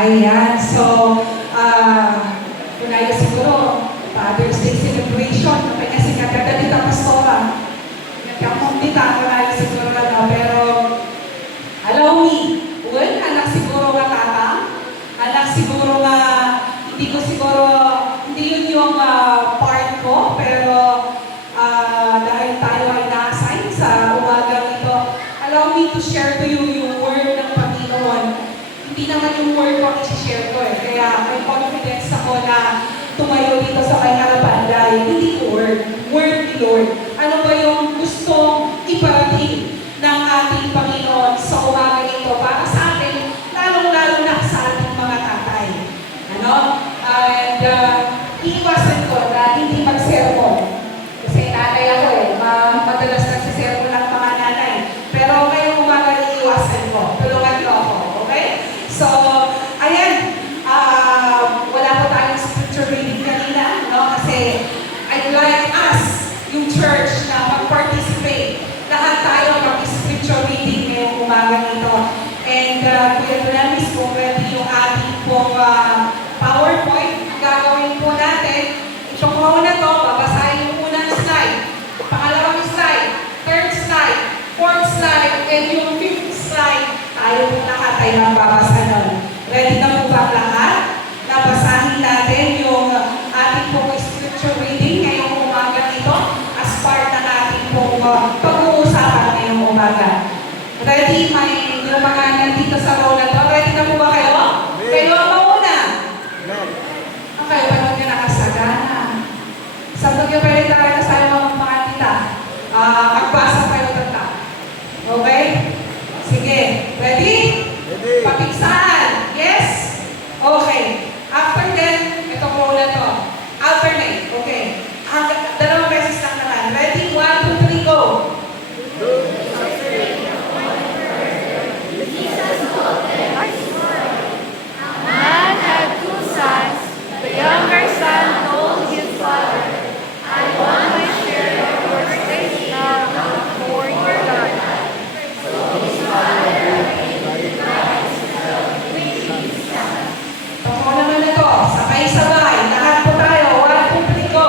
Ayan. So, kunaya siguro, Father's Day celebration, kanya si Katadalita Pastora. Nagkakumbita, kunaya siguro na, pero allow me, well, anak siguro nga tata, anak siguro nga, hindi ko siguro, hindi yun yung part ko, pero dahil tayo ay na-assign sa umagang ito, allow me to share to you yung word ng Panginoon. Hindi naman yung word ko ang isi-share ko kaya may confidence ako na tumayo dito sa may harapan dahil hindi ko word ni Lord. Ano ba yung gustong iparating ng ating Panginoon sa umaga ito para sa atin, lalong-lalo na sa ating mga tatay. Ano? And iiwasan ko na hindi mag-sermon. Kasi nanay ako madalas nagsisermon ng mga nanay. Pero ngayong umaga iiwasan ko. Tulungan ko ako. Okay? So, ayan. Wala po tayong scripture reading kanina. No? Kasi I'd like us, yung church, na mag-participate. Lahat tayo mag-scripture reading ngayong umaga nito. And Kuya Dunamis, kung pwede yung ating pong PowerPoint, gagawin po natin. Ito po na to, babasahin yung unang slide, pangalawang slide, third slide, fourth slide, and yung fifth slide, tayo po lahat ay magbabasa nun. Ready na po ba lahat? Nabasahin natin yung ating pong scripture reading ngayong umaga nito as part ng ating pong pag-uusapan ngayong umaga. Ready? May yung mga nandito sa row na to. Ready na po ba kayo? Kayo ang mauna. Okay, panood nyo nakasagana. Sa pag-pwede tayo na sa mga makakita. Agbasa kayo tata. Okay? Sige. Ready? Ready. Papiksaan. Yes? Okay. After then, ito po na to. Alternate. Okay. Dalawang beses lang naman. Ready? 1, 2, 3, go. Man had two sons. The younger son told his father, I want my share of your estate now for your God. Ito po naman na to. Sabay-sabay. Lahat po tayo. 1, 2, 3, go.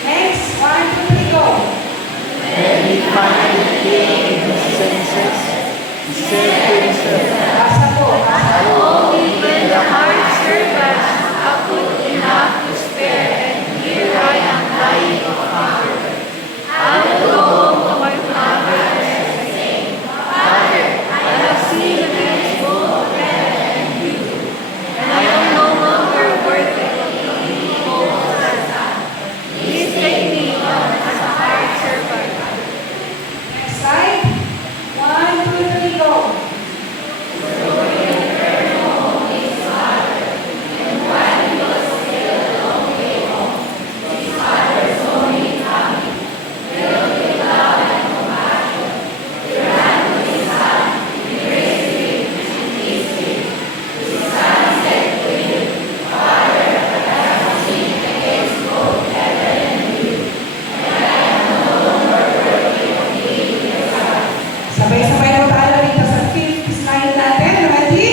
Next. 1, 2, 3, go. When he finally came to his senses, he said to himself, Basa po. Basa po. Only when the hard servants have put enough to spare, and here I am dying of hunger. I will go home to my father and say, Father, I have sinned against both heaven and you, and I am no longer worthy to be called your son. Please take me on as a hired servant. Next slide. 1, 2, 3, go. Sabay-sabay po tayo dito sa fifth slide natin. Ready?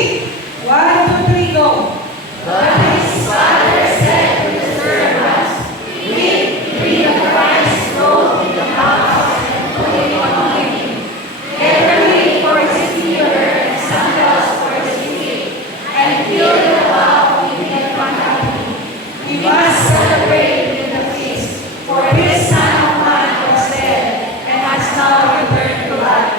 1, 2, 3, go. But his father said to the servants, Bring the price roll in the house and put it on him. Get ready for his mirror and sandals for his feet, and fill the well with the quantity. We must celebrate with the feast, for this son of man was dead and has now returned to life.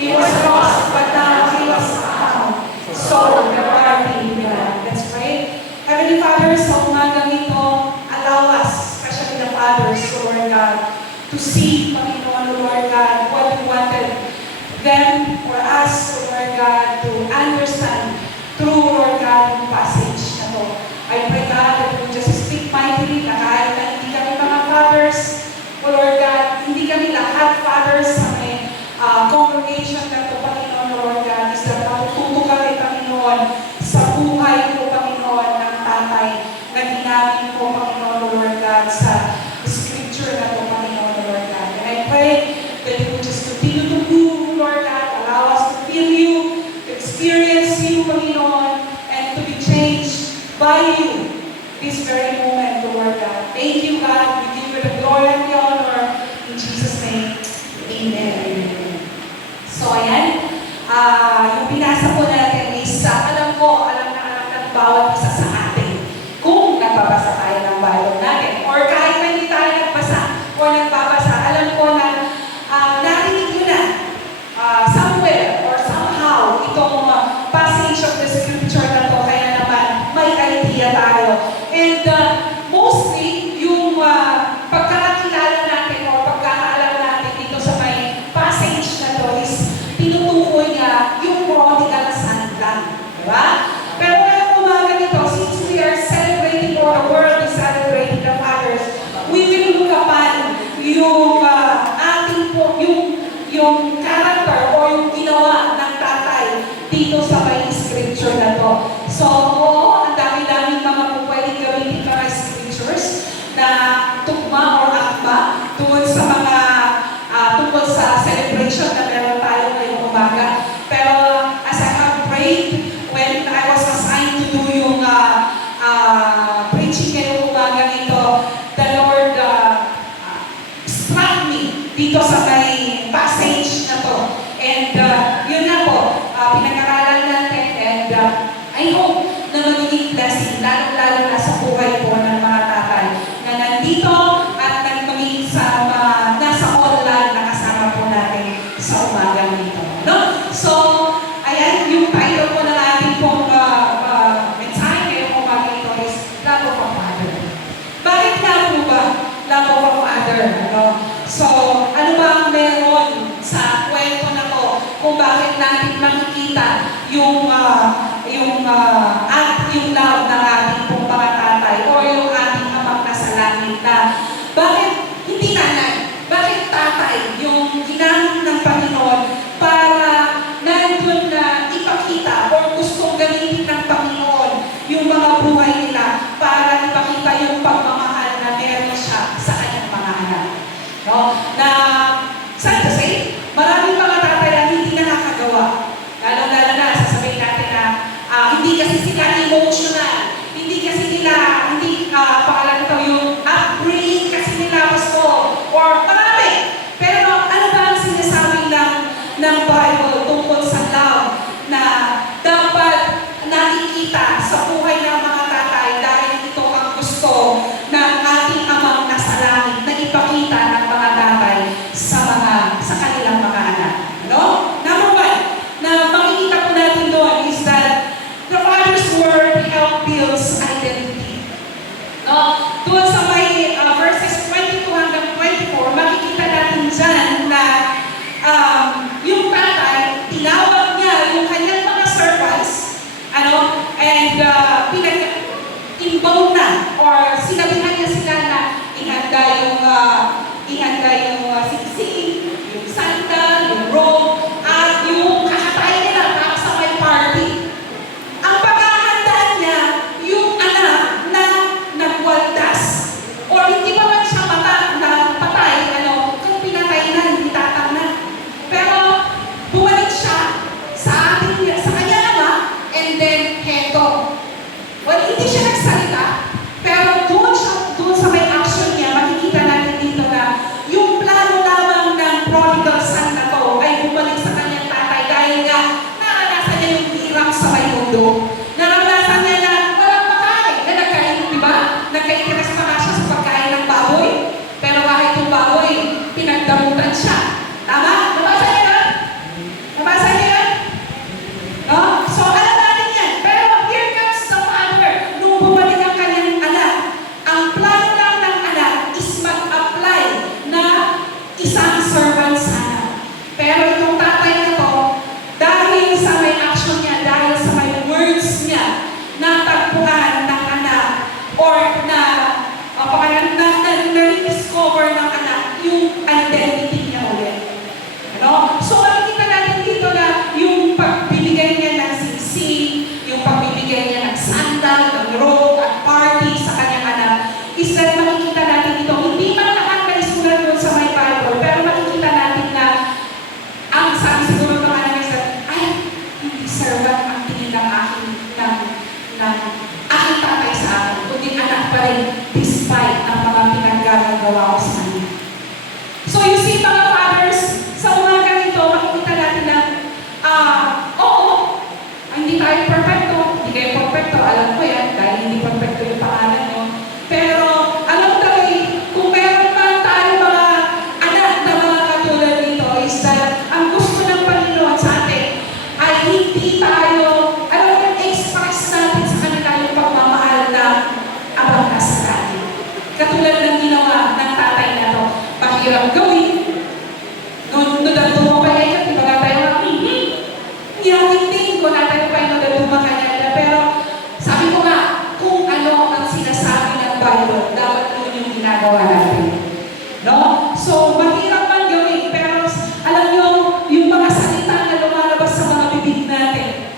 He was lost, but now he was found. So the party began. Let's pray. Heavenly Father, so everyone or us, Lord God, to understand through, Lord God, yung passage na to. I pray, God, that you just speak mightily na kahit na hindi kami mga fathers, o Lord God, hindi kami lahat fathers sa may congregation na to, Panginoon, Lord God, is that matututo kami, Panginoon, sa buhay ko, Panginoon, ng tatay na ginamit ko, Panginoon, Lord God, sa scripture na to, Panginoon, Lord God. And I pray that you will just continue to move, Lord God, allow us to feel you, to experience you, Panginoon, and to be changed by you this very moment, Lord God. Thank you, God. We give you the glory and the honor. In Jesus' name, amen. So, ayan. Yung binasa po natin is, alam ng bawat isa sa atin kung nagbabasa tayo ng Bible natin. Or kahit na hindi tayo nagbasa o nagbabasa, alam ko na narinig nyo na somewhere or somehow itong passage of the scripture na to, kaya naman may idea tayo. And mostly, yung pagkakakilala natin o pagkakaalam natin dito sa may passage na to is tinutukoy niya yung prodigal son lang. Diba? Pero ngayong umaga nito, since we are celebrating or the world is celebrating the fathers, we will look upon yung ating po, yung character o yung ginawa ng tatay dito sa may scripture na to. So, oo, ang dami-daming mga pwedeng gamitin mga scriptures na tugma or akma tungkol sa mga tungkol sa celebration na meron tayo ngayong umaga. Pero as I have prayed when I was assigned to do yung preaching ngayong umaga nito, the Lord struck me dito sa may passage na to. And yun na po, pinag-aralan natin and I hope na magiging blessing, lalo-lalo na sa buhay po ng mga tatay na nandito at magiging sa nasa online na kasama po natin sa umaga nito. No? So, ayan, yung title po ng ating pong mensahe ngayong umaga nito is Love of a Father. Bakit nga po ba Love of a Father? Ano? So, ano ba ang meron sa kwento na to kung bakit natin makikita yung love ng ating pong mga tatay o yung ating amang nasa langit na bakit hindi nanay, bakit tatay yung ginamit ng Panginoon para nandun na ipakita o gustong gamitin ng Panginoon yung mga buhay nila para ipakita yung pagmamahal na meron siya sa kanyang mga anak. No? Na, sad to say, maraming mga tatay na hindi nakakagawa. Lalo-lalo na, sasabihin natin na hindi kasi sila emotional, hindi kasi nila, pangalan ito, yung upbringing kasi nila gusto, or marami. Pero ano ba ang sinasabi ng Bible tungkol sa love na dapat nakikita sa buhay ng mga tatay dahil ito ang gusto ng ating amang nasa langit na ipakita ng mga tatay sa kanilang mga anak. No? Number one, na makikita po natin doon is that the Father's Word help builds identity. No? Doon sa may verses 22 hanggang 24, makikita natin dyan na yung tatay, tinawag niya yung kanyang mga servants, and pinag-inbound na, or sinabihan niya sila na ihanda yung siksik, yung sandal, yung robe, at yung kakatay nila para sa may party. Ang pagkahandaan niya, yung anak na nagwaldas, or hindi pa man siya patay, kung pinatay na, hindi tatang na. Pero, bumalik siya sa kanyang ama, and then, heto. Well, hindi siya nagsalita, pero doon sa may action niya, makikita natin dito na yung plano lamang ng prodigal son na to ay bumalik sa kanyang tatay dahil nga naranasan niya yung hirap sa may mundo. Naranasan niya na walang makain, na nagkain, di ba? Nagka-interest pa nga siya sa pagkain ng baboy, pero kahit yung baboy, pinagdamutan siya. Tama? Nabasa niya na? Nabasa niya na? No? So, alam natin yan. Pero here comes the father. Nung bumalik ang kanyang anak, ang plano lang ng anak is mag-apply na isang servant sana. Pero itong tatay na to, talagang gawin. Noon nandun mo pa yan, di ba nga tayo nga, yakin din ko na tayo pa yung nandun makanyala. Pero sabi ko nga, kung ano ang sinasabi ng Bible, dapat yun yung ginagawa natin. No? So, mahirap man gawin, pero alam nyo, yung mga salita na lumalabas sa mga bibig natin,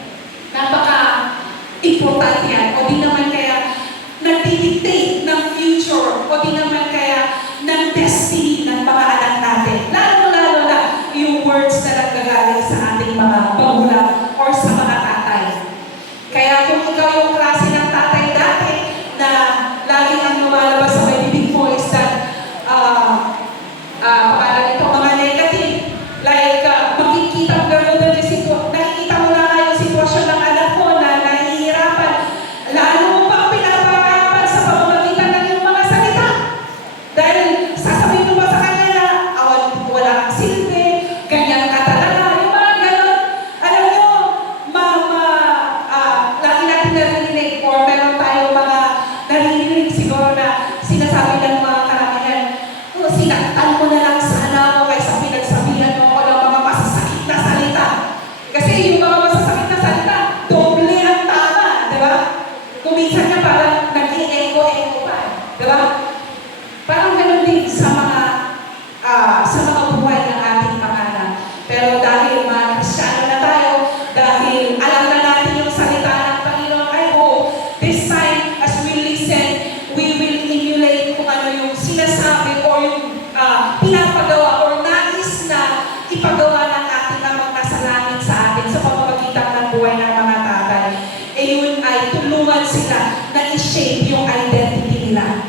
napaka-importante yan. O di naman kaya nagdidictate ng future, o di naman kaya ng destiny ng mga anak natin. Lalo-lalo na yung words na naggagaling sa ating mga magulang or sa mga tatay. Kaya kung ikaw yung klase ng tatay dati na lagi ang lumalabas sa may bibig mo is that parang ito mga negative. Like, makikita nakikita mo na nga yung sitwasyon ng anak mo na nahihirapan. Lalo mo pang pinapahirapan sa pamamagitan ng iyong mga salita. Dahil sasabihin mo ba sa kanya na wala kang silbi, ganyan ka talaga, yung mga ganon. Alam nyo, lagi natin narinig or meron tayong mga narinig siguro na sinasabi ng mga karamihan, sinaktan mo na lang sana ako kaysa pinagsabihan mo ako ng mga masasakit na salita. Kasi yung mga masasakit na salita, doble ang tama, di ba? Kung minsan nga parang nag-i-echo pa, di ba? Parang ganun din sa mga buhay ng ating mga anak. Pero dahil mga Kristyano na tayo, dahil alam na natin yung salita ng Panginoon, I hope this time as we listen, we will emulate kung ano yung sinasabi o yung pinapagawa or nais na ipagawa ng ating amang nasa langit sa atin sa pamamagitan ng buhay ng mga tatay. E yun ay tulungan sila na i-shape yung identity nila.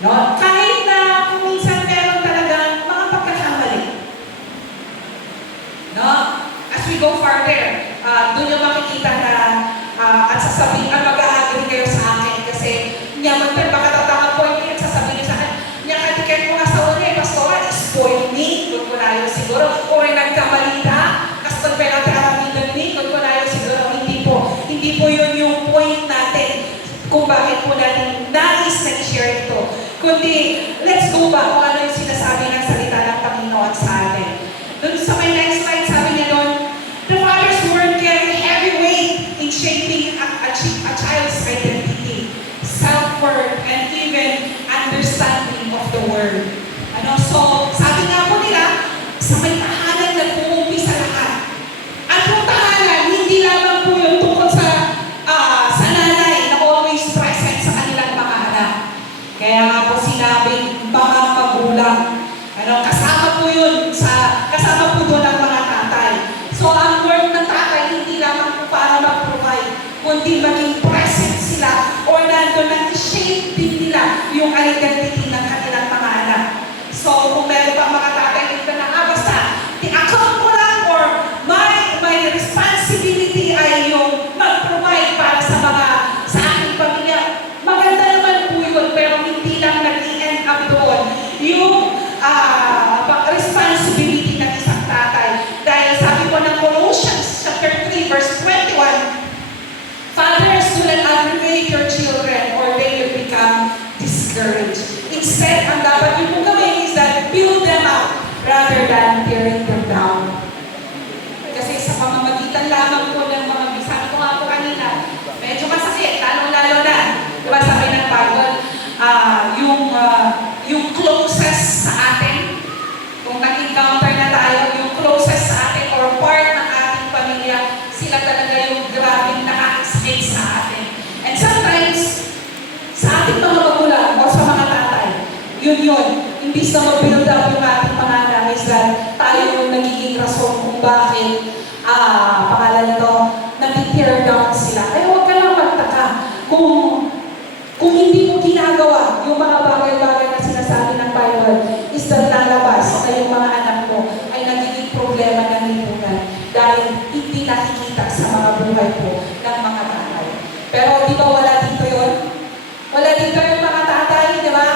No? Kahit na minsan meron talagang mga pagkakamali. No? As we go further, doon yung makikita na at sasabihin, mag-aagri kayo sa akin kasi nyaman tayo, baka tatama po yung pinagsasabi niyo sa akin, nyakatikin mo nga sa ulit, pastora, spoil me, kung kunayo siguro, o rin nagkamalita, kasi pala aramidan me, kung kunayo siguro, hindi po yun yung point natin kung bakit po natin nais na i-share ito. Kundi, let's go back kung ano yung sinasabi ng salita ng Panginoon sa atin. Doon sa may next slide, sabi niya doon, the Father's word carry heavy weight in shaping a child's identity, self-worth, and even understanding of the word. So, sabi nga po nila, sa may tahanan nag-uumpisa lahat. At yung tahanan, hindi lamang po yung tungkol sa nanay na always present sa kanilang mga anak. Kaya nga po sinabing mga magulang. Kasama po doon ang mga tatay. So, ang work ng tatay, hindi lamang po para mag-provide, kundi maging present sila or nandun na i-shape din nila yung identity ng kanilang mga anak. So, kung meron pa mga tatay dito na, basta, i-account mo lang or my responsibility ay yung mag-provide para sa aking pamilya. Maganda naman po yun, pero hindi lang nag-i-end up doon yung responsibility ng isang tatay. Dahil sabi po ng Colossians chapter 3 verse 21, fathers, do not aggravate your children or they will become discouraged. Instead, ang dapat yung mong gawin is that build them up rather than tearing them down. Kasi sa pamamagitan lamang po ng mga sabi ko nga po kanina, medyo masakit, lalong-lalo na. Diba sabi ng Bible, yung closest sa atin, kung nag-encounter na tayo, yung closest sa atin or part ng ating pamilya, sila talaga yung grabing nakakasakit sa atin. And sometimes, sa ating mga magulang o sa mga tatay, yun, imbis na mag-build up yung ating mga anak, is that tayo yung nagiging rason kung bakit, pangalan nito, nag-tear down sila. Ay, huwag ka lang magtaka kung hindi mo ginagawa yung mga bagay-bagay na sinasabi ng Bible, is that lalabas na yung mga anak mo ay nagiging problema ng lipunan dahil hindi nakikita sa mga buhay po ng mga tatay. Pero di ba wala dito yun? Wala dito yung mga tatay, di ba?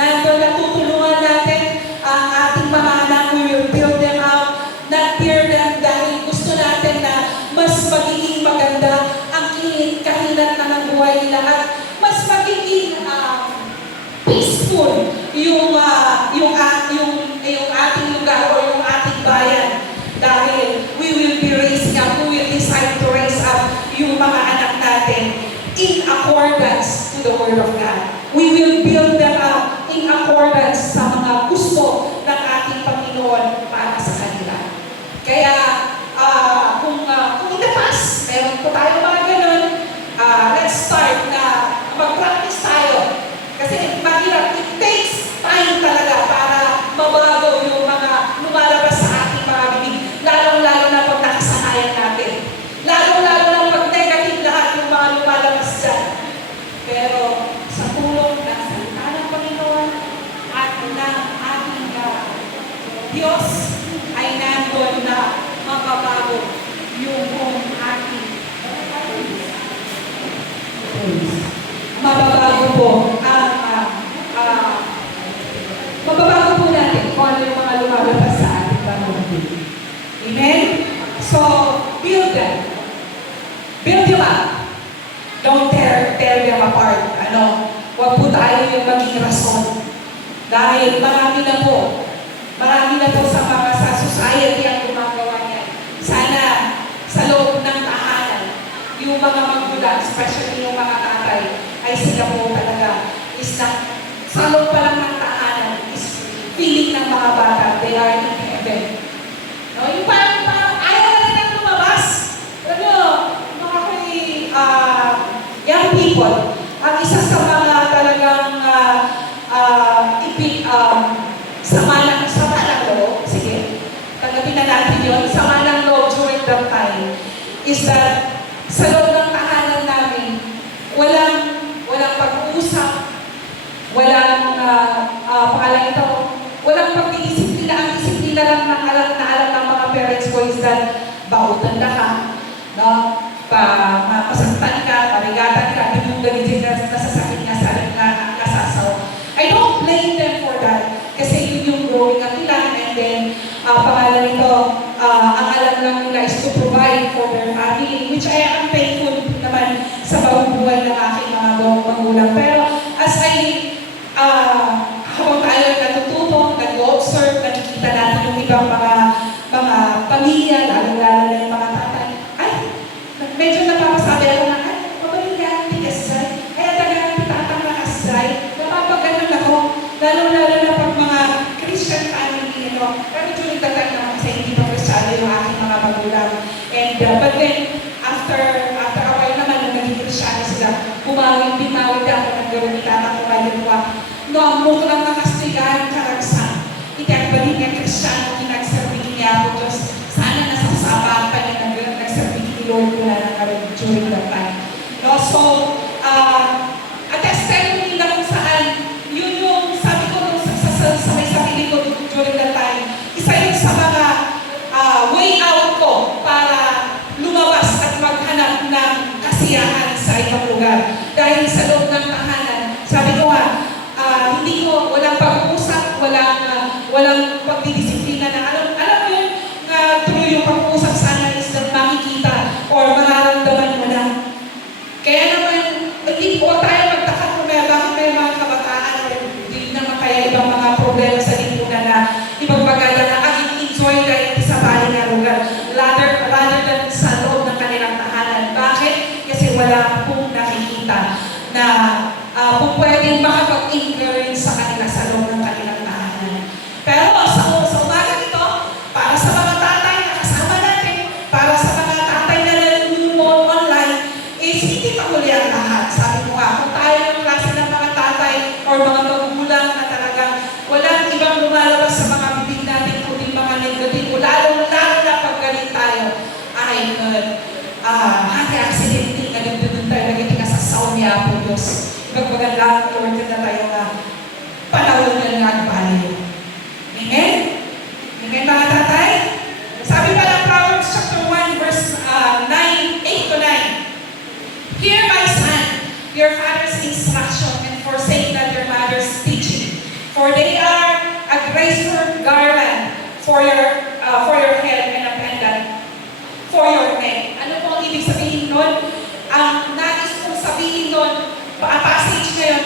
Nandun na tutulungan natin ang ating mga anak. We will build them up, not tear them, dahil gusto natin na mas magiging maganda ang kahinat na ng buhay nila at mas magiging peaceful yung yung ating lugar o yung ating bayan. Dahil we will be raising up, we will decide to raise up yung mga anak natin in accordance to the Word of God. We will build them up in accordance sa mga gusto ng ating Panginoon para sa kanila. Kaya, kung in the past, meron po tayo mga ganun, let's start na mag-practice tayo. Kasi mahirap, it takes time talaga para mabago yung mga lumalabas sa ating mga bibig. Lalong-lalo na pag nakasanayan natin. Lalong-lalo na pag negative lahat yung mga lumalabas dyan. Pero sa tulong ng salita ng Panginoon at ng ating Diyos ay nandun na mababago yung ating mababago po ang mababago po natin kung ano yung mga lumalabas sa ating pamumuhay. Amen? So, build them. Build them up. Don't tear them apart. Huwag po tayo yung maging rason. Dahil marami na po sa society ang gumagawa niyan. Sana sa loob ng tahanan, yung mga magulang, especially yung mga tatay, ay sila po talaga is na sa loob pa lang ng tahanan is feeling ng mga bata, they are in heaven. No? Yung parang ayaw na nilang lumabas. Young people, ang isa sa mga talagang sama ng loob, sige, tanggapin na natin yun, sama ng loob during that time, is that sa loob ng tahanan namin, walang pag-uusap, walang walang pagdidisiplina. Ang disiplina lang ng alam ng mga parents ko is that bautan na ka, no? Masaktan ka, marigatan ka, dinugalitin ka, nasasakit nga sa nasasaw. I don't blame them for that. Kasi yun yung growing up nila. And then, pangalan nito, ang alam lang nila is to provide for their family, which I am thankful naman sa bawang buhay ng aking mga magulang. Pero as habang tayo natututo, nag-observe, nakikita natin yung ibang mga pamilya, lalo-lalo na yung mga tatay. Ay, medyo napapasabi ako na, ay, mabalik ka, tigas dyan. Ay, taga tatang na kasay. Napapaganon ako, lalo-lalo na pag mga Christian family, pero during the time naman kasi hindi pa Christian yung aking mga magulang. And, but then, after a while naman, nung naging Christian sila, bumawin ako ng garumita ko kayo ko. No, ang muto lang nakastigahan karagsan. Iti ang balik ng Christian, kinagserbi niya ako, Diyos, sana nasasabaan pa niya nagserbi ni Lord ko na during that time. No, so, testimony na kung saan, yun yung sabi ko sa may sarili ko during that time, isa yun sa mga way out ko para lumabas at maghanap ng kasiyahan sa ibang lugar. Dahil sa loob ng tahanan, sabi ko walang pag-uusap, walang pagdidisiplina na alam mo yun, tuloy yung pag-uusap sana is na makikita or mararamdaman mo na. Kaya naman, hindi po tayo magtaka kung bakit may mga kabataan or hindi naman kaya ibang mga problema sa lipunan na ipagbagala na enjoy dahil sa bali na lugar rather than sa loob ng kanilang tahanan. Bakit? Kasi wala pong nakikita na kung pwedeng makapag-influence sa kanila sa loob ng kanilang tahanan. Pero sa umaga nito, para sa mga tatay na kasama natin, para sa mga tatay na nanonood online, is hindi pa huli ang lahat. Sabi ko nga, kung tayo yung klase ng mga tatay or mga magulang na talagang walang ibang lumalabas sa mga bibig natin kundi mga negative, lalo-lalo na pag galit tayo, ay accident na nagdudun tayo, naging sa sauniya po Diyos. Magpagandaan, Lord, na tayo nga panahon na nga bali. Amen? Amen, mga tatay? Sabi pa ng Proverbs chapter 1, verse 8 to 9. Hear, my son, your father's instruction and forsake not your mother's teaching. For they are a graceful garland for your head and a pendant for your neck. Ano po ang ibig sabihin nun? Ang nais kong sabihin nun, passage na yun,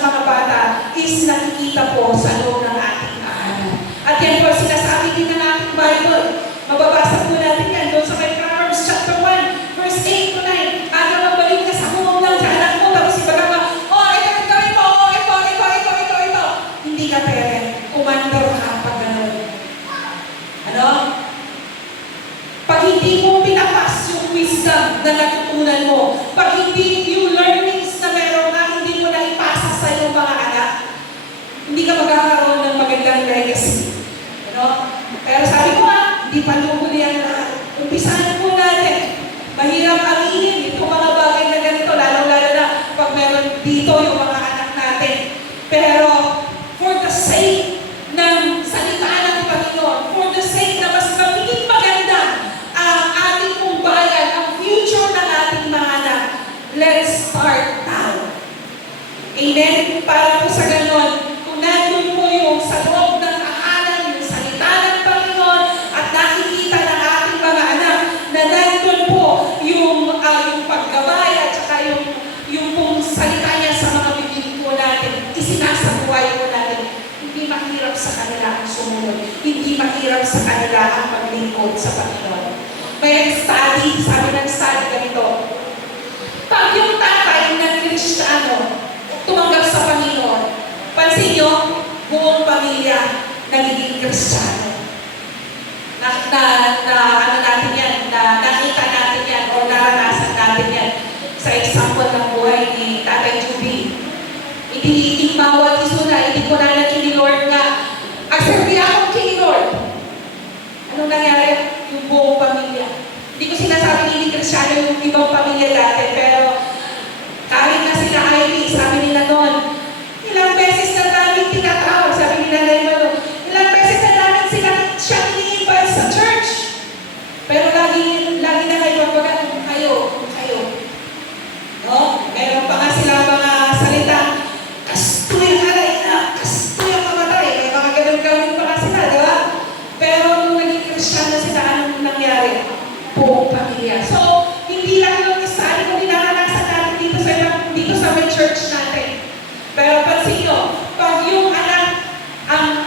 ng mga bata is nakikita po sa loob ng ating tahanan. At yan po sinasabi din ng ating Bible. Mababasa po natin yan doon sa may Proverbs chapter 1, verse 8 to 9. Aga magbalik ka sa home lang sa anak mo, tapos ibaga ka, ito gawin mo, ito. Hindi ka parent, commander ka pag gano'n. Ano? Pag hindi mo pinapas yung wisdom na natutunan mo, pag hindi yung learnings na meron na hindi mo na ipasa sa iyong mga anak, hindi ka magkakaroon ng magandang legacy. Ano? Pero sabi ko hindi pa luhuli ang lahat. Umpisahan po natin. Mahirap aminin itong mga bagay na ganito, lalo-lalo na pag meron dito yung mga anak natin. Pero for the sake ng salita ng Panginoon, for the sake na mas magiging maganda ang ating pong bayan, ang future ng ating mga anak, let's start now. Amen? Para po sa ganon, kung nandun po yung sa loob ng tahanan, yung salita ng Panginoon, at nakikita ng ating mga anak na nandun po yung paggabay at saka yung pong salita niya sa mga bibig po natin, isinasabuhay po natin, hindi mahirap sa kanila ang sumunod, hindi mahirap sa kanila ang maglingkod sa Panginoon. May study, sabi ng study ganito, pag yung tatay ng Kristiyano tumanggap sa Panginoon, pansin nyo, buong pamilya nagiging Kristiyano. Ano natin yan, nakita natin yan, o naranasan natin yan sa example ng buhay ni Tatay Juby. Hindi bawat iso na, hindi ko na kini Lord nga, agserbi akong kini Lord. Anong nangyari? Yung buong pamilya. Hindi ko sinasabi hindi Kristiyano yung ibang pamilya dati, pero kahit na sila Ivy, sabi nila noon, ilang beses na namin tinatawag, sabi nila Lalo, ilang beses na namin siya ini-invite sa church. Pero lagi na kayo magpapagan, kayo. No? Meron pa nga sila mga salita, kastoy ang alay na, kastoy ang mamatay. May mga ganun-ganun pa nga sila, di ba? Pero nung naging Kristiyano sila, anong nangyari? Buong pamilya. So, hindi lang yung isa, kung dinaranasan natin dito sa may church natin. Pero pansin nyo, pag yung anak,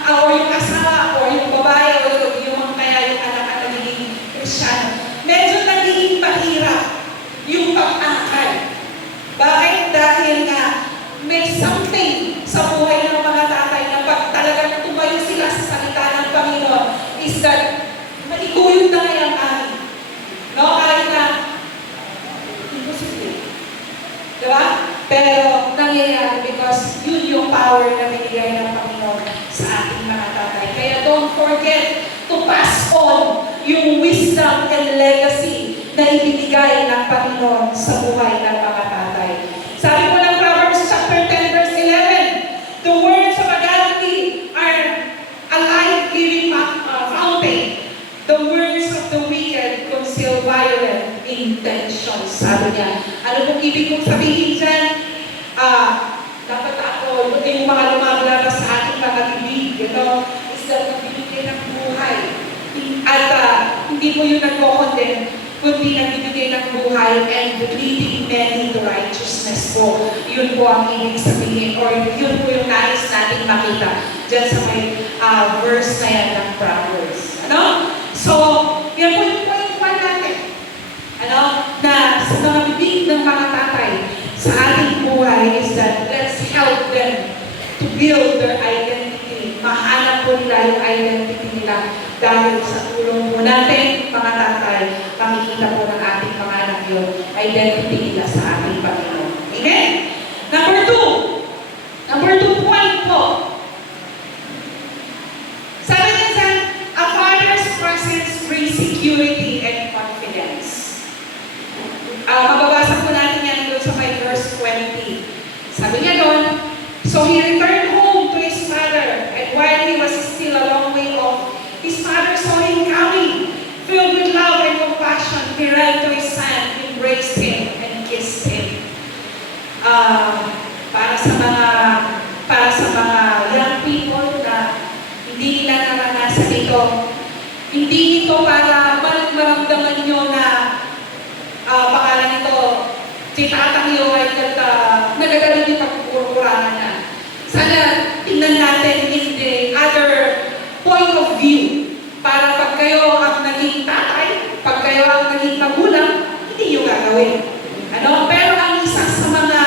o yung asawa, o yung babae, o yung anak ang nagiging Kristiyano, medyo nagiging mahirap yung pag-akay. Bakit? Dahil nga, may something sa buhay ng mga tatay na pag talagang tumayo sila sa salita ng Panginoon is that maliguyod na kaya ang amin. No? Kahit na imposible. Diba? Pero nangyayari because yun yung power na binigay ng Panginoon sa ating mga tatay. Kaya don't forget to pass on yung wisdom and legacy na ibinigay ng Panginoon sa buhay ng mga tatay. Sabi po ng Proverbs chapter 10 verse 11, the words of a godly are a life-giving fountain. The words of the wicked conceal violent intentions. Sabi niya. Ano pong ibig kong sabihin dyan? Dapat ako, yung mga lumablabas sa ating mga bibig, is that nagbibigay ng buhay. At hindi po yun nagko-condemn, kundi nagbibigay ng buhay and leading many to righteousness po. Yun po ang ibig sabihin, or yun po yung nais natin makita dyan sa may verse na yan ng Proverbs. Ano? So, yan po yung point natin. Na sa mga bibig ng mga tatay sa ating buhay is that let's help them to build their identity. Mahanap po nila yung identity nila dahil sa tulong po natin, mga tatay, makikita po ng ating mga anak yung identity nila sa ating Panginoon. Amen? Number two point po. Sabi niya dyan, a father's presence brings security and confidence. Mababasa po natin yan doon sa may verse 20. Sabi niya doon, so he returned home to his father, and while he was still a long way off, his father saw him coming. Filled with love and compassion, he ran to his son, embraced him, and kissed him. Para sa mga young people na hindi nila naranasan ito, hindi ito para maramdaman nyo na pangalan nito, si Tatang Leo ay nagagalit yung pagkukuranan na. point of view para pag kayo ang naging tatay, pag kayo ang naging magulang, hindi nyo gagawin. Ano? Pero ang isa sa mga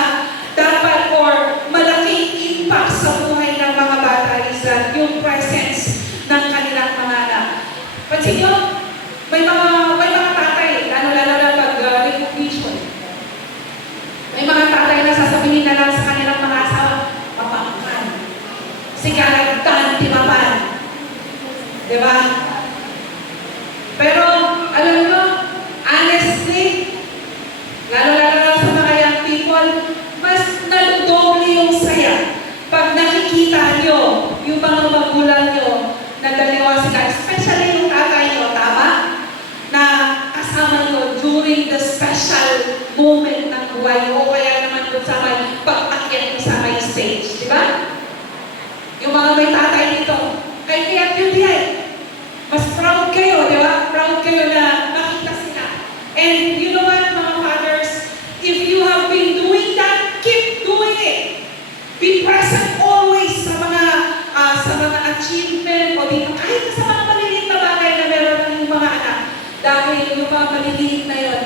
dapat or malaking impact sa buhay ng mga bata is that yung presence ng kanilang mga anak. Pansin nyo, may mga tatay, lalo-lalo na pag recognition. May mga tatay na sasabihin na lang sa kanilang mga asawa, mapangkan. Sigaragtan, timapan. Diba? Pero, alam nyo, honestly, lalo-lalo na sa mga young people, mas nadodoble yung saya pag nakikita nyo yung mga magulang nyo na dalawa sila, especially yung tatay nyo, tama? Na kasama nyo during the special moment ng buhay o kaya naman doon sa may pag-akyat nyo sa may stage, di ba? Yung mga may tatay dito, ay kaya yun yan. Mas proud kayo, di ba? Proud kayo na makita sila. And you know what, mga fathers, if you have been doing that, keep doing it. Be present always sa mga achievement o di kahit sa mga maliliit na bagay na meron ng yung mga anak. Dahil yung mga maliliit na yun,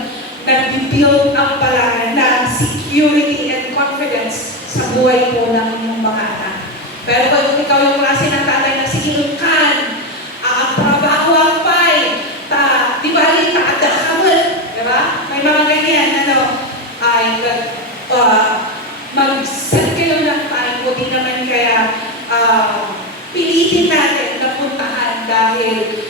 nag-build up pala ng security and confidence sa buhay po ng inyong mga anak. Pero kung ikaw yung klase ng tatay na sinukan, ang trabaho ang pay, di ba rin taadakamot, di ba? May mga ganyan, ay mag-set kayo ng time, o di naman kaya pilitin natin na puntahan dahil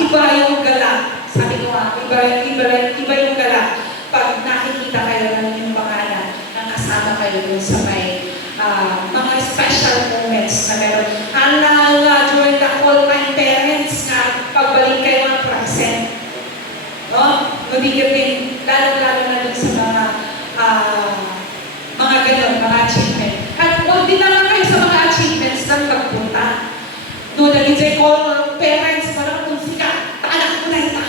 iba yung gala. Sabi ko nga, iba yung gala pag nakikita kayo ng inyong mga anak na kasama kayo dun sa may mga special moments na meron. During the all-time parents na pagbalik kayo ng present. No? Nabigyan lalo-lalo na dun sa mga ganun, mga achievement. At huwag din naman kayo sa mga achievements ng pagpunta. No, naging say, all parents, parang kung sika, anak ko na ita.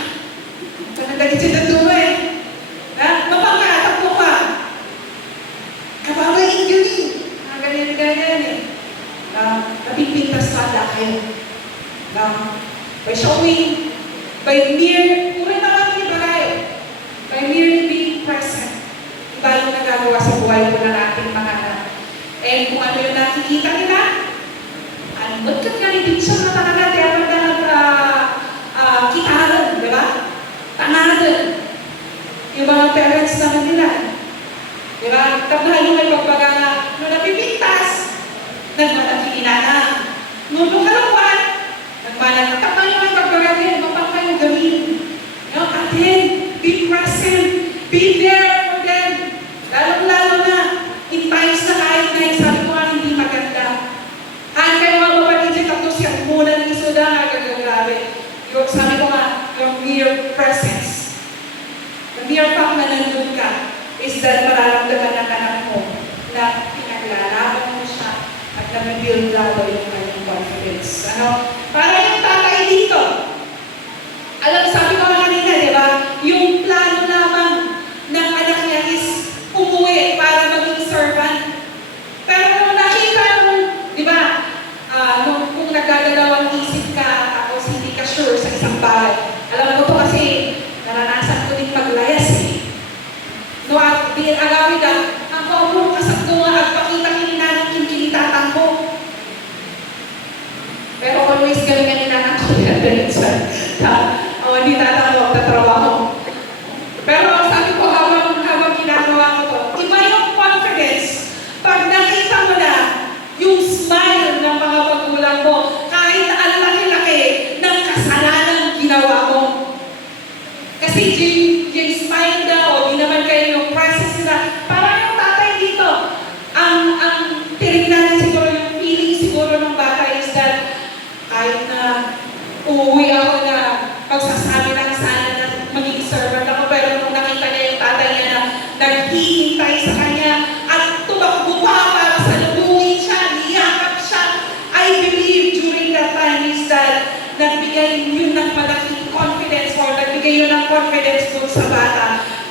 Parang naging say, natuwa eh. Mapangkatap mo ka. Kabawain yun eh. Ganyan eh. Napipintas pa kayo. By showing, by mere, pura naman iba kayo. By merely being present. Iba yung nagagawa sa buhay po ng ating mga anak. And kung ano yung nakikita nila, ba't ka ganitong siya na talaga, kaya kitaran, di ba? Tanaran. Yung mga parents naman nila. Di ba? Tablahan yung may pagbaga na, nung napipintas, nagmanang kinanang. Nung kalungwan, nagmanang, tablahan yung may pagbaga din, mapangka yung gawin. Atin, be present, be there for them. Lalo-lalo na, in times na kahit na yung sabi ko nga hindi maganda. Kayo mga kapatid, tapos siya muna ng isuda nga gagagrabe. Yung sabi ko nga, yung mere presence. The mere fact na nandun ka is that mararamdaman ng anak mo na pinaglalaban mo siya at na-build lalo yung kanyang confidence. Para yung tatay dito, sabi ko nga kanina, di ba? Yung plano lamang ng anak niya is umuwi para maging servant. Pero kung nakita mo, di ba, kung nagdadalawang isip ka, tapos hindi ka sure sa isang bagay. Alam mo to kasi, naranasan ko din maglayas eh. No, at agawin na, ang kaumong kasagdunga at pakita kininanang kinkinitatan ko. Pero always kami kininanang ko din hindi tatawag na trabaho. Pero sabi ko, habang ginagawa ko to, iba yung confidence pag nakita mo na yung smile ng mga magulang mo, kahit ang laki-laki ng kasalanan ginawa mo. Kasi yung smile na o di naman kayo yung presence nila, parang yung tatay dito, ang tinignan siguro yung feeling siguro ng bata is that kahit na uuwi ako na magsasabi lang sana na maging servant ako, pero kung nakita niya yung tatay niya na naghihintay sa kanya at tumakbo pa para salubungin siya, niyakap siya, I believe during that time is that nagbigay yun ng malaking confidence or nagbigay yun ng confidence dun sa bata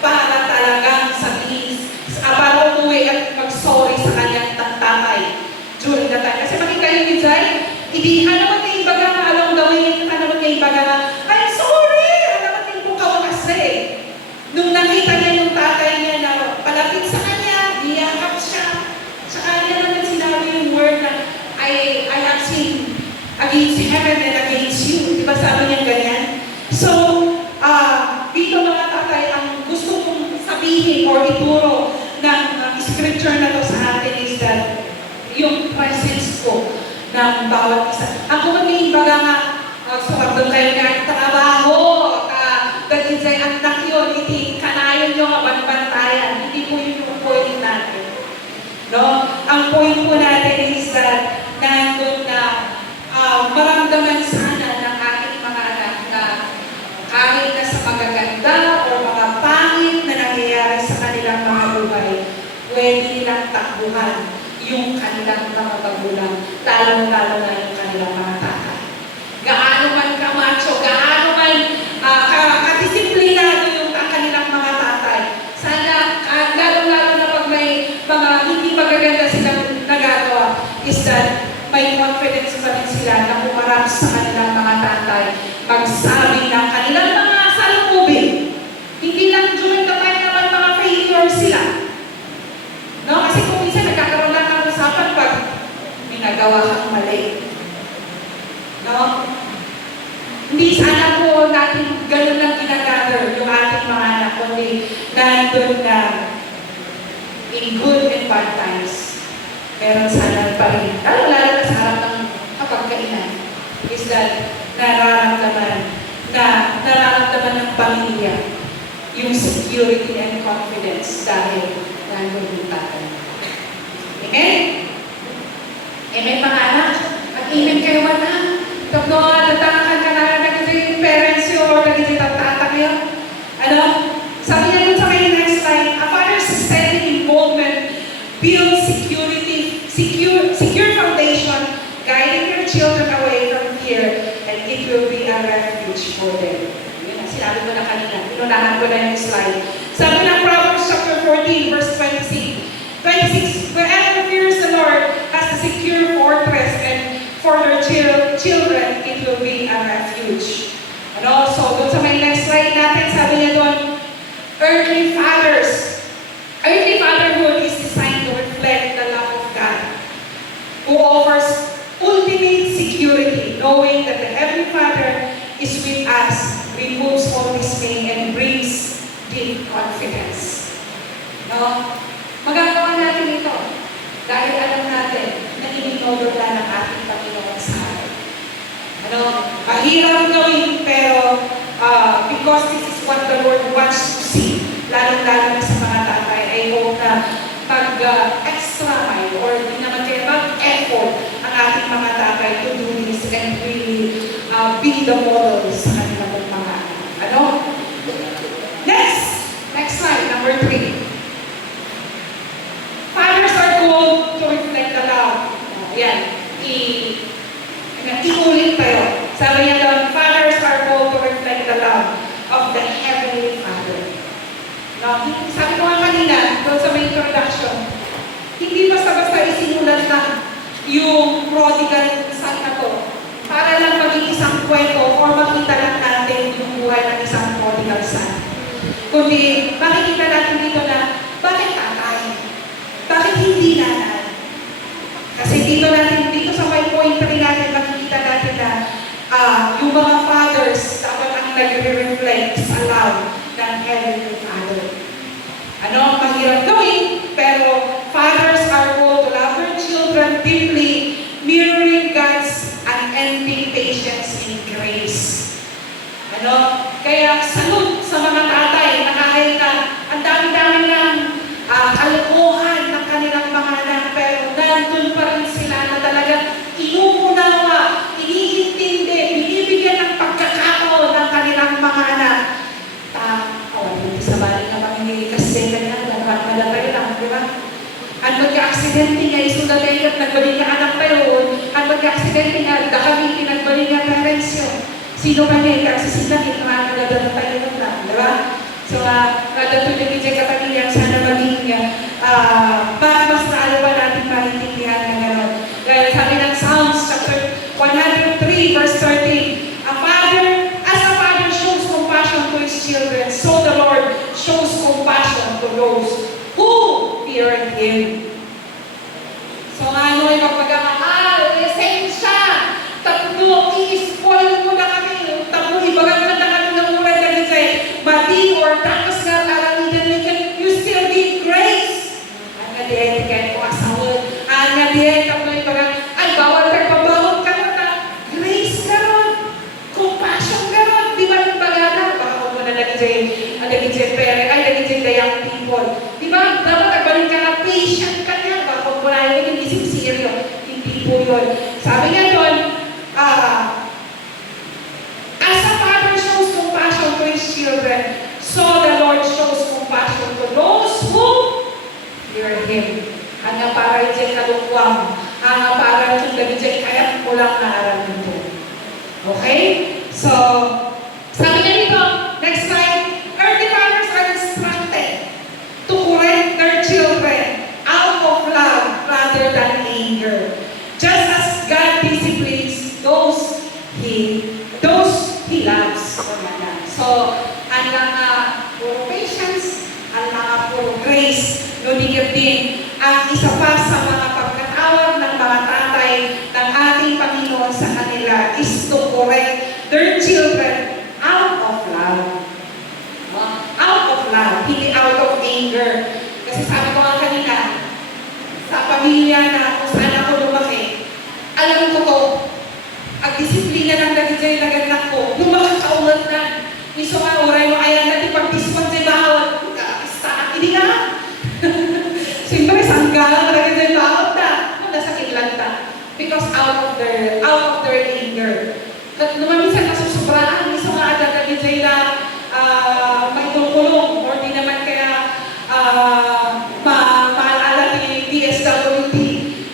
para talagang sabihin, para umuwi at mag-sorry sa kanyang tatay during that time. Kasi makita yung Mizay, hindi naman na ibaga against heaven and against you. Di ba sabi niya ganyan? So, dito mga tatay, ang gusto kong sabihin or ituro ng scripture na to sa atin is that yung presence ko ng bawat isa. Ako magiging baga nga, so doon kayo nga trabaho, dahil sa'y anak yun, iti kanayon nyo bantayan. Hindi po yun yung point natin. No? Ang point po natin is that nandun na maramdaman sana ng ating mga anak na kahit na sa magaganda o mga pangit na nangyayari sa kanilang mga buhay, pwede nilang takbuhan yung kanilang mga magulang, lalo-lalo na yung kanilang mga tatay. Gaano man kamacho, gaano man kadisiplinado yung kanilang mga tatay. Sana, lalo-lalo na pag may mga hindi magaganda silang nagagawa, is that may confidence pa rin sila na umarap sa kanilang mga tatay, magsabi ng kanilang mga salubin. Hindi lang during the time naman mga failure sila. No? Kasi kung minsan nagkakaroon lang ng usapan pag may nagawa kang mali. No? Hindi sana po natin ganun lang ginagather yung ating mga anak, kundi nandun na in good and bad times. Meron sana pa rin, lalo na sa harap ng kapagkainan, is that nararamdaman ng pamilya yung security and confidence dahil nandun yung tatay. Amen? Amen mga anak? Mag-amen kayo anak? Tapos, natakan ka na kasi parents yun or kasi tatata kayo. Ano? Sabi niya dun sa may next slide, a father's steady involvement builds secure foundation, guiding your children away from fear, and it will be a refuge for them. Yun na, sinabi ko na kanina. Pinunahan ko na yung slide. Sabi ng Proverbs chapter 14, verse 26, whoever fears the Lord has a secure fortress, and for their children, it will be a refuge. And also, doon sa may next slide natin, sabi niya doon, earthly fatherhood is designed to reflect the love of God, who offers ultimate security, knowing that the Heavenly Father is with us, removes all dismay, and brings deep confidence. No? Magagawa natin ito dahil alam natin na ininodorla ng ating Panginoon sa atin. Ano? Mahirap gawin, pero because this is what the Lord wants to see, lalong-lalo na sa mga tatay, I hope na mag-extra mile or di naman kayo mag-effort ang ating mga tatay to do this and really be the model sa kanilang mga anak. Ano? Next slide, number 3. Fathers are called to reflect the love. Yan. Iulit tayo. Sabi niya doon, fathers are called to reflect the love of the Heavenly Father. No? Sabi ko nga kanina, doon sa may introduction, hindi basta-basta isinulat lang yung prodigal son na to para lang maging isang kwento o makita lang natin yung buhay ng isang prodigal son. Kundi, makikita natin dito na, bakit tatay? Bakit hindi nanay? Kasi dito sa may point 3 natin, makikita natin na yung mga fathers dapat ang nagre-reflect sa love ng Heavenly Father. Ano ang mahirap gawin? Pero fathers are called to love their children deeply, mirroring God's unending patience and grace. Ano? Kaya salute sa mga tatay na kahit na ang dami-dami ng kalokohan ng kanilang mga anak, pero nandun pa rin sila na talagang inuunawa, iniintindi, binibigyan ng pagkakataon ng kanilang mga anak. Hindi sa balik na mamimili kasi ganyan, malabay lang, di ba? Ang magka-aksidente nga, isudaday ka, nagbalik ka anak pa yun, ang magka-aksidente nga, kami pinagbalik nga parents yun. Sino ka niya, kasi sila niya, mga nagdadantay yun lang, di ba? So, nadatulog niya sa kapamilya, sana maging mas naalo pa natin maintindihan na gano'n. Dahil sabi ng Psalms chapter 103 verse 13, as a father shows compassion to his children, so the Lord shows compassion to those who fear Him. So ano ay magpagamahal, esensya, Okay? So, sabi niya dito, next slide, earthly fathers are instructed to correct their children out of love rather than anger. Just as God disciplines those He loves. So, ang mga puro patience, ang mga puro grace, luligid din ang isa pa sa mga pagkatawag ng mga tatay ng ating Panginoon sa kanila is to correct their children out of love. Out of love, hindi out of anger. Kasi sabi ko nga kanina, sa pamilya na kung saan ako lumaki, alam ko to, ang disiplina ng nagigay na ganak ko, lumaki ka ulat na. Miso nga, oray mo kaya natin pag-dispan sa bawat, hindi ka. Siyempre, sangga, nagigay bawat na. Nasakit lang ta. Because out of their anger. Minsan nasusobrahan, miso nga agad nagigay na may tungkulong, or di naman kaya maalala ni DSWD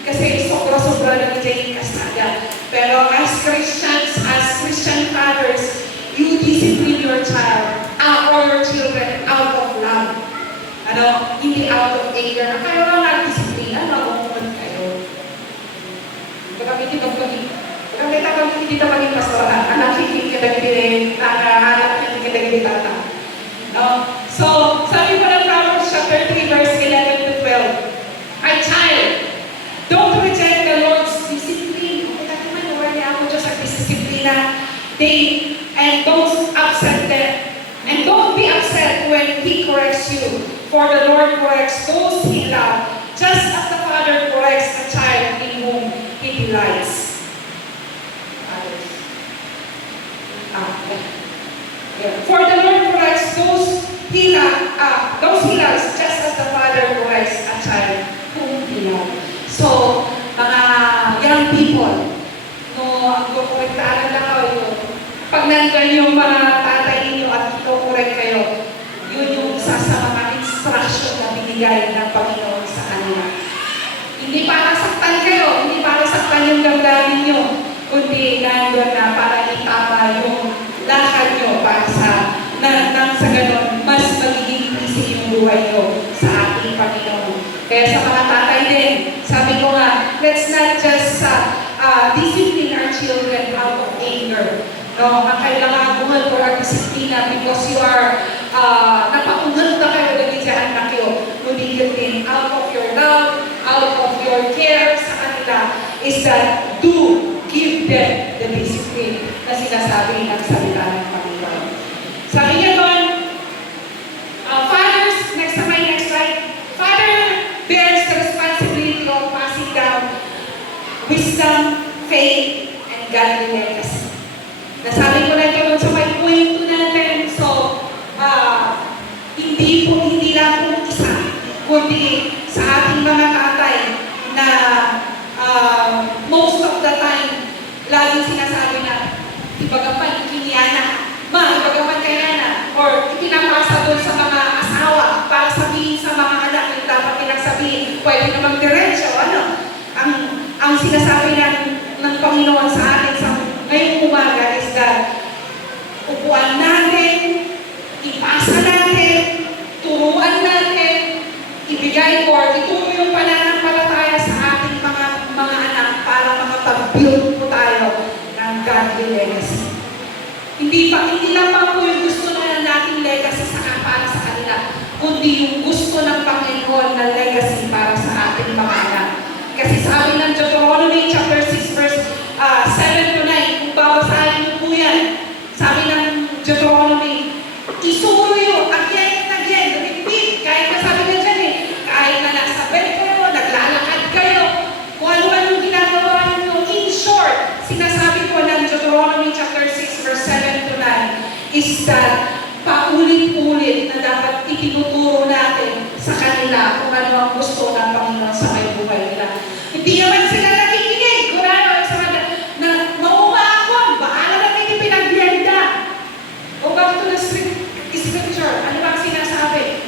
kasi sobra-sobra na nagigay kasada. Pero as Christians, as Christian fathers, you discipline your child or your children out of love. Hindi out of anger. Kayo nga nag-disiplina, makukunan kayo. Kami dito maging pastoran. Anak hindi kita gini, anak hindi kita gini tata. So, sabi po ng Proverbs chapter 3, verse 11 to 12. My child, don't reject the Lord's discipline. Kaya naman, wala niya ako dyan sa disiplina. And don't upset them. And don't be upset when He corrects you. For the Lord corrects those He loves, just as the Father corrects a child in whom He delights. For the Lord corrects those He loves, just as the Father corrects a child whom He loves. So, mga young people, ang kukurektaan lang kayo, pag nandun yung mga tatay ninyo at kukurek kayo, yun yung isa sa mga instruction na binigay ng Panginoon sa kanila. Hindi para saktan kayo, hindi para saktan yung damdamin nyo, kundi nandun na para itama yung lakad nyo para sa ganun, mas magiging easy yung buhay nyo sa ating Panginoon. Kaya sa mga tatay din, sabi ko nga, let's not just discipline our children out of anger. No, ang kailangan buhay for our disiplina because you are napaunod na kayo dahil sa anak nyo. Kundi din out of your love, out of your care sa kanila is that give them the discipline na sinasabi ng salita ng Panginoon. Sabi niya doon, fathers, next slide, father bears the responsibility of passing down wisdom, faith, and godly legacy. Nasabi ko na ito doon sa may point natin, so, hindi lang po isa, kundi sa ating mga tatay na most of the time, laging sinasabi na, ibagapan, ikiniyana, ibagapan kaya na, or ipinapasa doon sa mga asawa para sabihin sa mga anak yung dapat pinagsabihin, pwede namang diretso, ang sinasabi ng Panginoon sa atin sa ngayong umaga is that upuan natin, ipasa natin, turuan natin, ibigay or ituro yung pananampalataya sa ating mga anak para makapag-build po tayo ng godly legacy. Hindi lang pa po yung gusto na nating legacy para sa kanila, kundi yung gusto ng Panginoon na legacy para sa ating mga anak. Kasi sabi ng Deuteronomy chapter 6 verse 7 to 9, kung babasahin niyo po yan, sabi ng Deuteronomy, isuro yun, again and again, repeat, kahit na sabi na dyan kahit na nasa bed kayo, naglalakad kayo, kung ano-ano ginagawa niyo, in short, sinasabi ko ng Deuteronomy chapter 6 verse 7 to 9, is that paulit-ulit na dapat itinuturo natin sa kanila kung ano ang gusto ng Panginoon sa may buhay nila. Hindi naman sila nakikinig. Kurano, na maumaakon. Baala na may pinagbianda. Go back to the scripture. Ano bang sinasabi?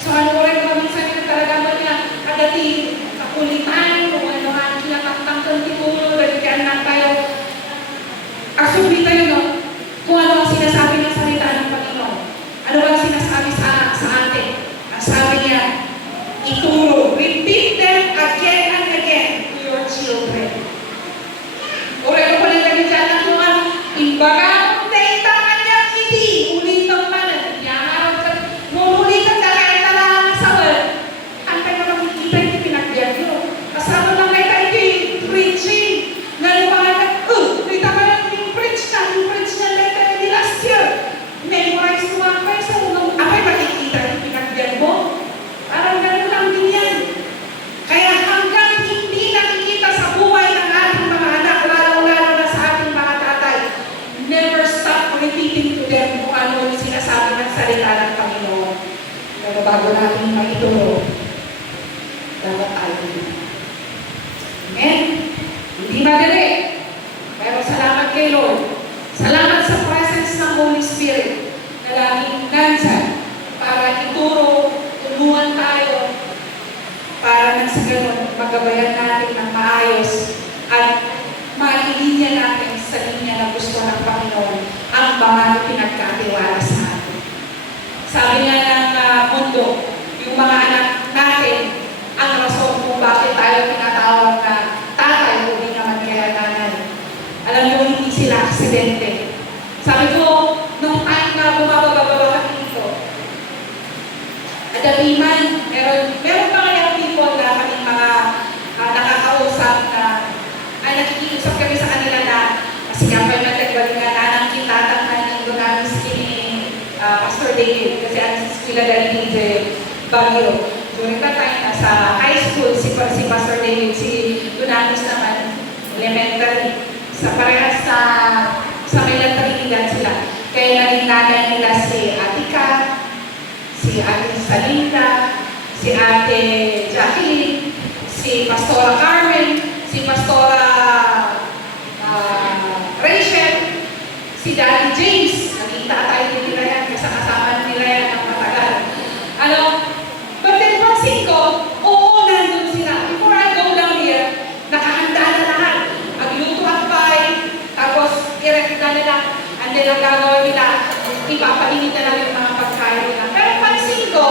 So, ano rin ko minsan yung talaga mo niya, agati, kakulitan, kung ano nga, kinakatang kong titulo, nagkaan lang tayo. Asumita yun, bago natin maituro, dapat tayo din. Amen? Hindi madali. Pero salamat kay Lord. Salamat sa presence ng Holy Spirit na laging nandyan para ituro, tulungan tayo para nang sa ganun magabayan natin ng maayos at mailinya natin sa linya na gusto ng Panginoon ang mga pinagkatiwala sa atin. Sabi nga ng mundo, yung mga anak natin, ang rason kung bakit tayo tinatawag na tatay o di naman kaya nanay. Alam niyo, hindi sila aksidente. Sabi ko, nung time na bumababa kami dito, adaliman, meron pa kayang people na kaming mga nakakausap na nakikiusap kami sa kanila na kasi nga may matagbalingan na ng kintatang na nito namin si Pastor David kasi ang sila dahil ni Baguio. During that time, sa high school, si Pastor David, si Dunamis naman, elementary. Sa parehas sa may Trinidad sila. Kaya naging nanay nila si Atika, si Ate Salinda, si Ate Jacqueline, si Pastora Carmen, si Pastora Rachel, si Daddy James. Nakita tayo din nila yan, kasama nila yan ang matagal. But then pansin ko, oo, nandun sila. Before I go down here, nakahanda na lahat. Magluto ang pie, tapos i-ready na nila. And then ang gagawin nila, ipapainit na lang yung mga pagkain nila. Pero pansin ko,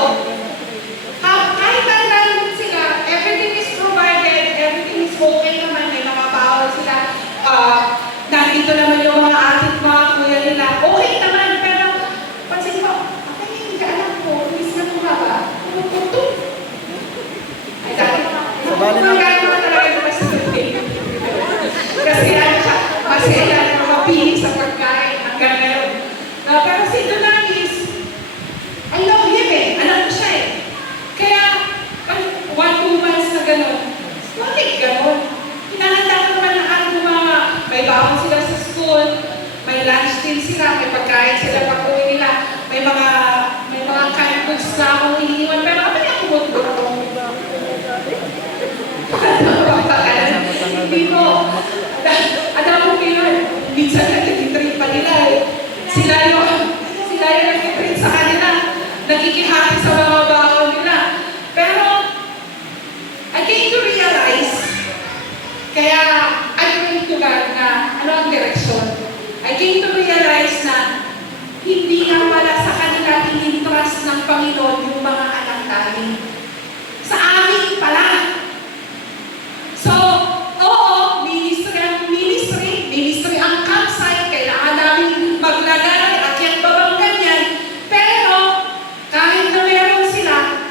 kahit nandun sila, everything is provided, everything is okay naman, may mga bawal sila. Nandito naman yung mga ating mga kuya nila. Okay naman, pero pansin ko, hindi ka alam ko, miss na kumaba. Ay, dahil kumagaya mo talaga yung pagsasabi. Kasi masaya na mapilig sa pagkain hanggang ngayon. Pero si Dunamis, I love him alam ko siya Kaya, 1-2 months na gano'n, bakit gano'n? Hinahanda ko naman ang ating mga, may baon sila sa school, may lunch din sila, may pagkain sila pag-uwi nila, may mga canned goods na akong iniiwan, pero kapag niya kumutburo ko. Hindi mo, alam mo yun, minsan nag-treat pa nila Sila yung nag-treat sa kanila, nagkikihati sa mga baon nila. Pero, I came to realize, kaya I prayed to God na ano ang direksyon. I came to realize na hindi nga pala sa kanila in-trust ng Panginoon yung mga anak namin. Sa amin pala. So, oo, ministry ang campsite, kailangan namin maglagay, akyat babang ganyan. Pero, kahit na meron sila,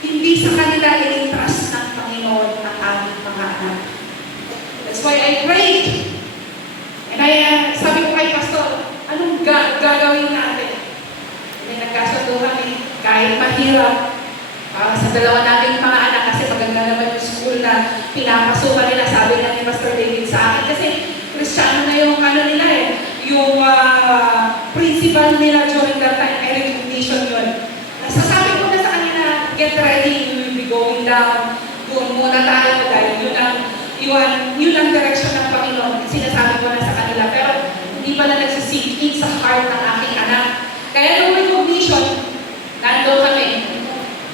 hindi sa kanila in-trust ng Panginoon ang aming mga anak. That's why I prayed. And sabi ko kay Pastor, anong gagawin natin? May nagkasundo kami, kahit mahirap, sa dalawa namin mga anak, kasi maganda naman yung school na pinapasukan nila, sabi na ni Pastor David sa akin, kasi Kristiyano na yung nila yung principal nila during that time, recognition yun. Sasabi ko na sa kanila, get ready, we will be going down, doon muna tayo, dahil yun ang direction ng Panginoon. Sinasabi ko na sa kanila, pero hindi pa na nagsisink in sa heart ng aking anak. Kaya nung recognition, nandun kami.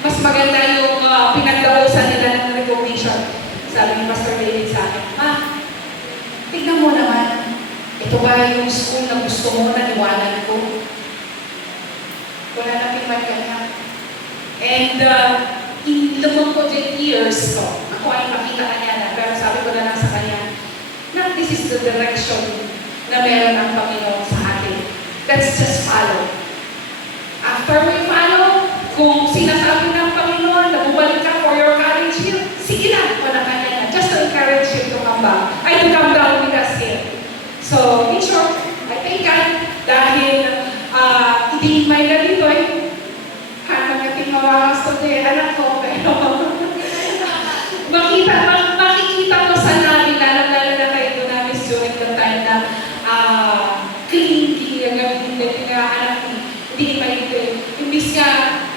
Mas maganda yung pinagdausan nila ng recognition. Sabi ni Pastor David sa akin, tignan mo naman, ito ba yung school na gusto mo na iwanan ko? Wala na pinagkanya. And in the month years ko, ako ay makita kanya na, pero sabi ko na lang sa kanya, na this is the direction na meron ang Panginoon sa atin. Let's just follow. After we follow, kung sinasabi ng Panginoon na bumalik ka for your courage here, sige lang, wala ka na. Just to encourage him to come back. To come down with us here. So, in short, I thank God dahil hindi may ganito hanggang natin mawakas to anak ko, pero makikita ko sa namin, lalo na kayo doon namin during the time na clean, ang gamitin na anak ni, hindi may ito. Imbis nga,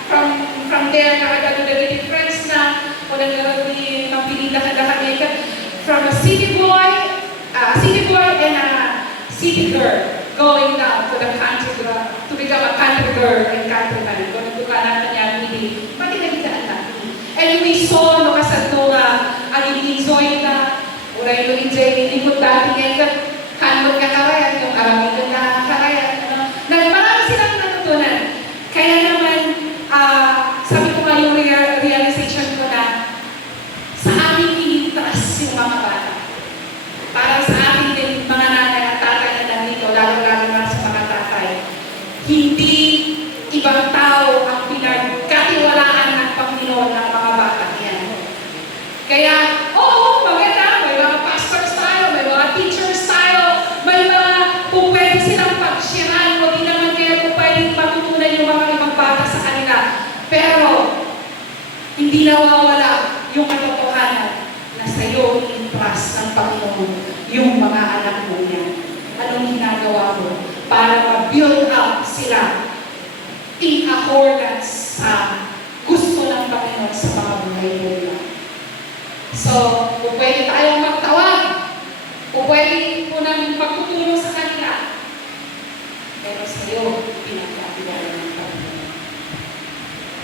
from nakadagdag friends na, o nagkaroon ni mapilita ka kami from a city boy and a city girl going down to the country to become a country girl and countryman. Kung nagtukanan ka niya, hindi, pati nagitaan natin. And we saw, no, kasano nga, ang ini-enjoy na, uray mo enjoy, hindi mo dati ngayon, kanot ka karayan, yung araming ka na karayan, marami silang natutunan. Kaya naman, sabi ko nga yung realization ko na sa aming inintras yung mga bata. Para sa ating din, mga nanay at tatay na nandito, lalo-lalo na sa mga tatay, hindi ibang tao ang pinagkatiwalaan ng Panginoon ng mga bata yan. Kaya, oo, maganda, may mga pastors tayo, may mga teachers tayo, may mga kung pwede silang pag-sharean, o di naman kaya kung pwede matutunan yung mga ibang bata sa kanila. Pero, hindi nawawala yung katotohanan na sa iyo i-trust ng Panginoon yung mga anak mo yan. Anong ginagawa mo para ma-build up sila in accordance sa gusto ng Panginoon sa mga buhay nila. So, kung pwede tayong magtawag, kung pwede po nang magtutulong sa kanila, pero sa iyo, pinagkakilala ng Panginoon.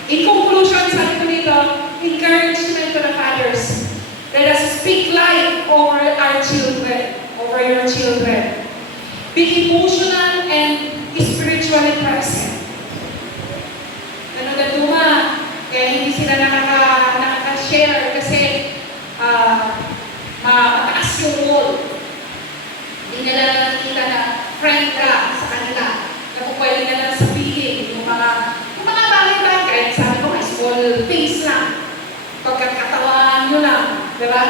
In conclusion, sabi ko dito, encouragement to the fathers. Let us speak life over our children, over your children. Be emotional and spiritually present. Ganun-ganuma, kaya hindi sila nakaka-share kasi mataas yung wall. Hindi nila nakikita na friend ka sa kanila. Na kung pwede na lang sabihin yung mga bagay-bagay, kahit sabi ko, small things lang. Pagkakatawan nyo lang, di ba?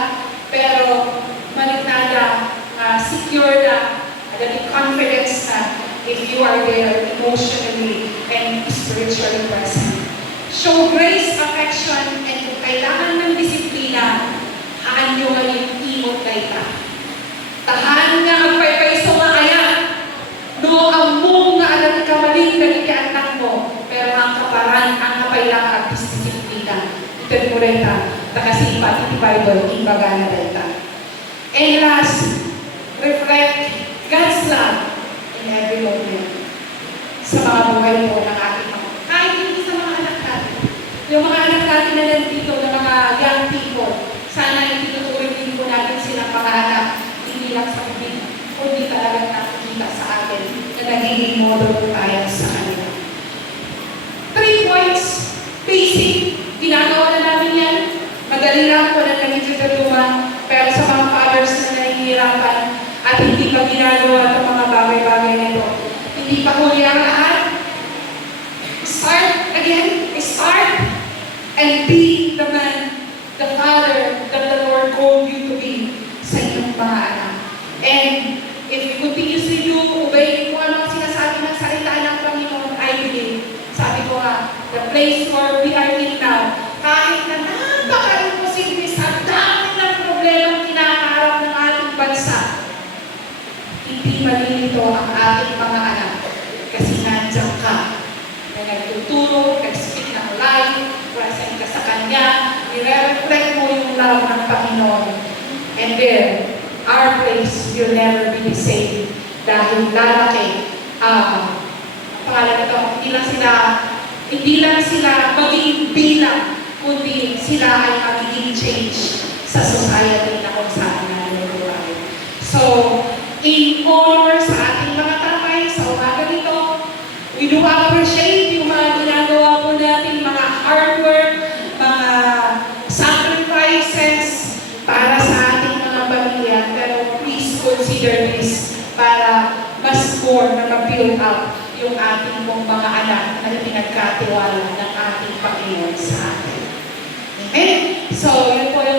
Pero maligtada, secure na, ada confidence na if you are there emotionally and spiritually present. Show grace, affection, and kung kailangan ng disiplina, haan nyo ngayon imot kay ta. Tahan nga ang paypayso nga kaya, no ang mong nga alam ka maling naging anak mo, pero ang kaparan, ang kapailangan at disiplina. Ito mo rin ta, nakasipat iti Bible, imbaga na rin ta. And last, reflect God's love in every moment sa mga buhay po ng ating mga, kahit hindi sa mga anak natin. Yung mga anak natin na nandito, na mga young people, sana itutuloy din po natin silang mga anak, hindi lang sa bibig, kundi talagang nakikita sa atin na nagiging model tayo sa kanila. 3 points, basic, ginagawa na namin yan. Madali lang po na nagtutulungan, pero sa mga fathers na nahihirapan at hindi pa ginagawa itong mga bagay-bagay nito, hindi pa huli ang lahat. Start again, start and be the man, the father that the Lord called you to be sa inyong mga anak. And if you continuously do, obey kung ano ang sinasabi ng salita ng Panginoon, I believe, sabi ko nga, the place where we are in now, kahit na napaka-imposible sa dami ng problema kinakaharap ng ating bansa, hindi malilito ang ating mga anak kasi nandiyan ka na nagtuturo, nag-speak ng life, present ka sa Kanya, nire-reflect mo yung love ng Panginoon. And there, our place will never be the same dahil lalaki, pangalan ito, hindi lang sila magiging bilang, kundi sila ay magiging change sa society na kung saan naluluway. So, in honor sa ating mga tatay sa umaga nito, we do appreciate yung mga ginagawa po natin, mga hard work, mga sacrifices para sa ating mga pamilya. Pero please consider this para mas more na ma-build up yung ating pong mga anak na pinagkatiwala ng ating Panginoon sa atin. Amen? So, yun po yung